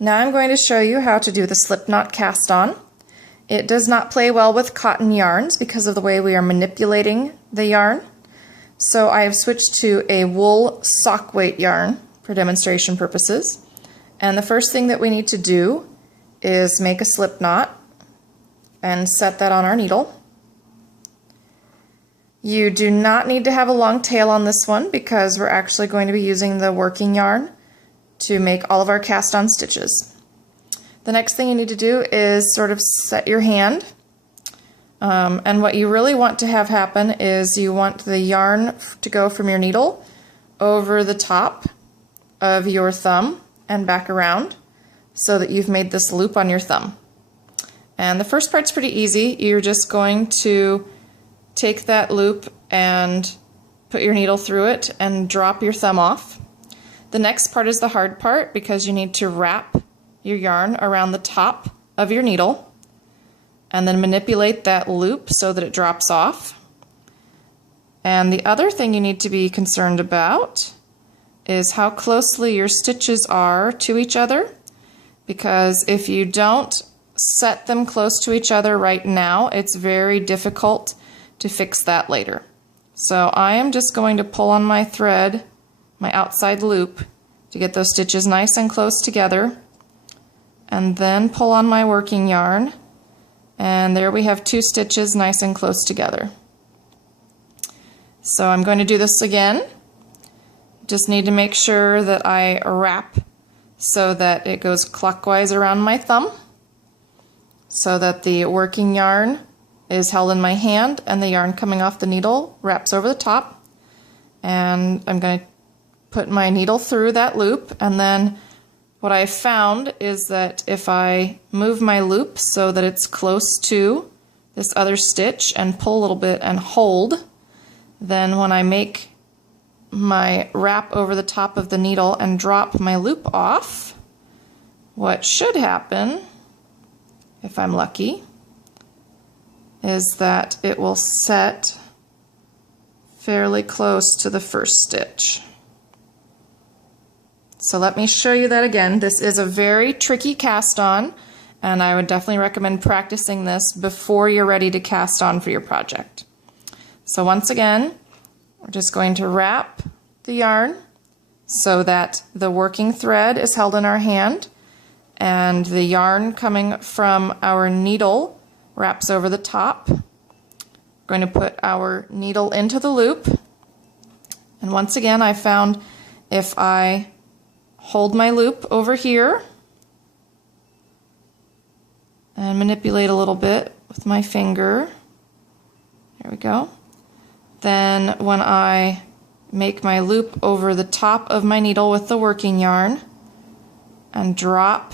Now I'm going to show you how to do the slip knot cast on. It does not play well with cotton yarns because of the way we are manipulating the yarn. So I have switched to a wool sock weight yarn for demonstration purposes. And the first thing that we need to do is make a slip knot and set that on our needle. You do not need to have a long tail on this one because we're actually going to be using the working yarn to make all of our cast on stitches. The next thing you need to do is sort of set your hand. And what you really want to have happen is you want the yarn to go from your needle over the top of your thumb and back around so that you've made this loop on your thumb. And the first part's pretty easy. You're just going to take that loop and put your needle through it and drop your thumb off. The next part is the hard part because you need to wrap your yarn around the top of your needle and then manipulate that loop so that it drops off. And the other thing you need to be concerned about is how closely your stitches are to each other, because if you don't set them close to each other right now, it's very difficult to fix that later. So I am just going to pull on my thread, my outside loop, to get those stitches nice and close together, and then pull on my working yarn, and there we have 2 stitches nice and close together. So I'm going to do this again. Just need to make sure that I wrap so that it goes clockwise around my thumb, so that the working yarn is held in my hand and the yarn coming off the needle wraps over the top. And I'm going to put my needle through that loop, and then what I found is that if I move my loop so that it's close to this other stitch and pull a little bit and hold, then when I make my wrap over the top of the needle and drop my loop off, what should happen, if I'm lucky, is that it will set fairly close to the first stitch. So let me show you that again. This is a very tricky cast on, and I would definitely recommend practicing this before you're ready to cast on for your project. So once again, we're just going to wrap the yarn so that the working thread is held in our hand and the yarn coming from our needle wraps over the top. We're going to put our needle into the loop, and once again I found if I hold my loop over here and manipulate a little bit with my finger, there we go, then when I make my loop over the top of my needle with the working yarn and drop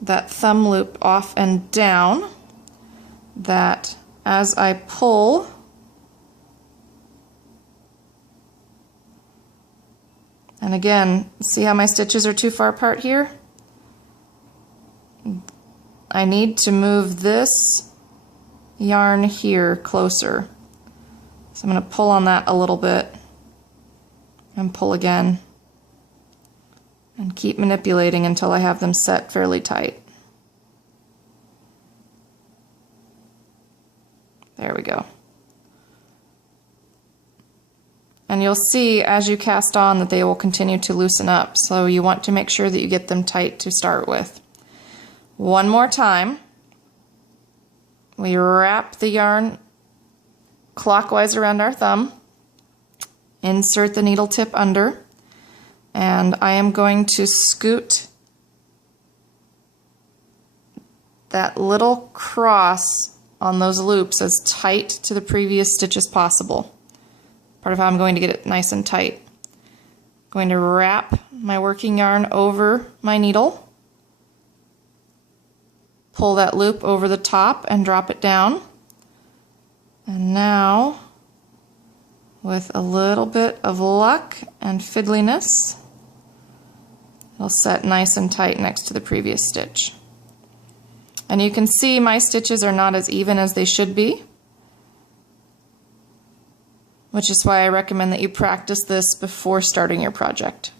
that thumb loop off and down, that as I pull, and again, see how my stitches are too far apart here? I need to move this yarn here closer. So I'm going to pull on that a little bit and pull again and keep manipulating until I have them set fairly tight. There we go. And you'll see as you cast on that they will continue to loosen up, so you want to make sure that you get them tight to start with. One more time. We wrap the yarn clockwise around our thumb, insert the needle tip under, and I am going to scoot that little cross on those loops as tight to the previous stitch as possible. Part of how I'm going to get it nice and tight. I'm going to wrap my working yarn over my needle, pull that loop over the top and drop it down. And now, with a little bit of luck and fiddliness, it'll set nice and tight next to the previous stitch. And you can see my stitches are not as even as they should be, which is why I recommend that you practice this before starting your project.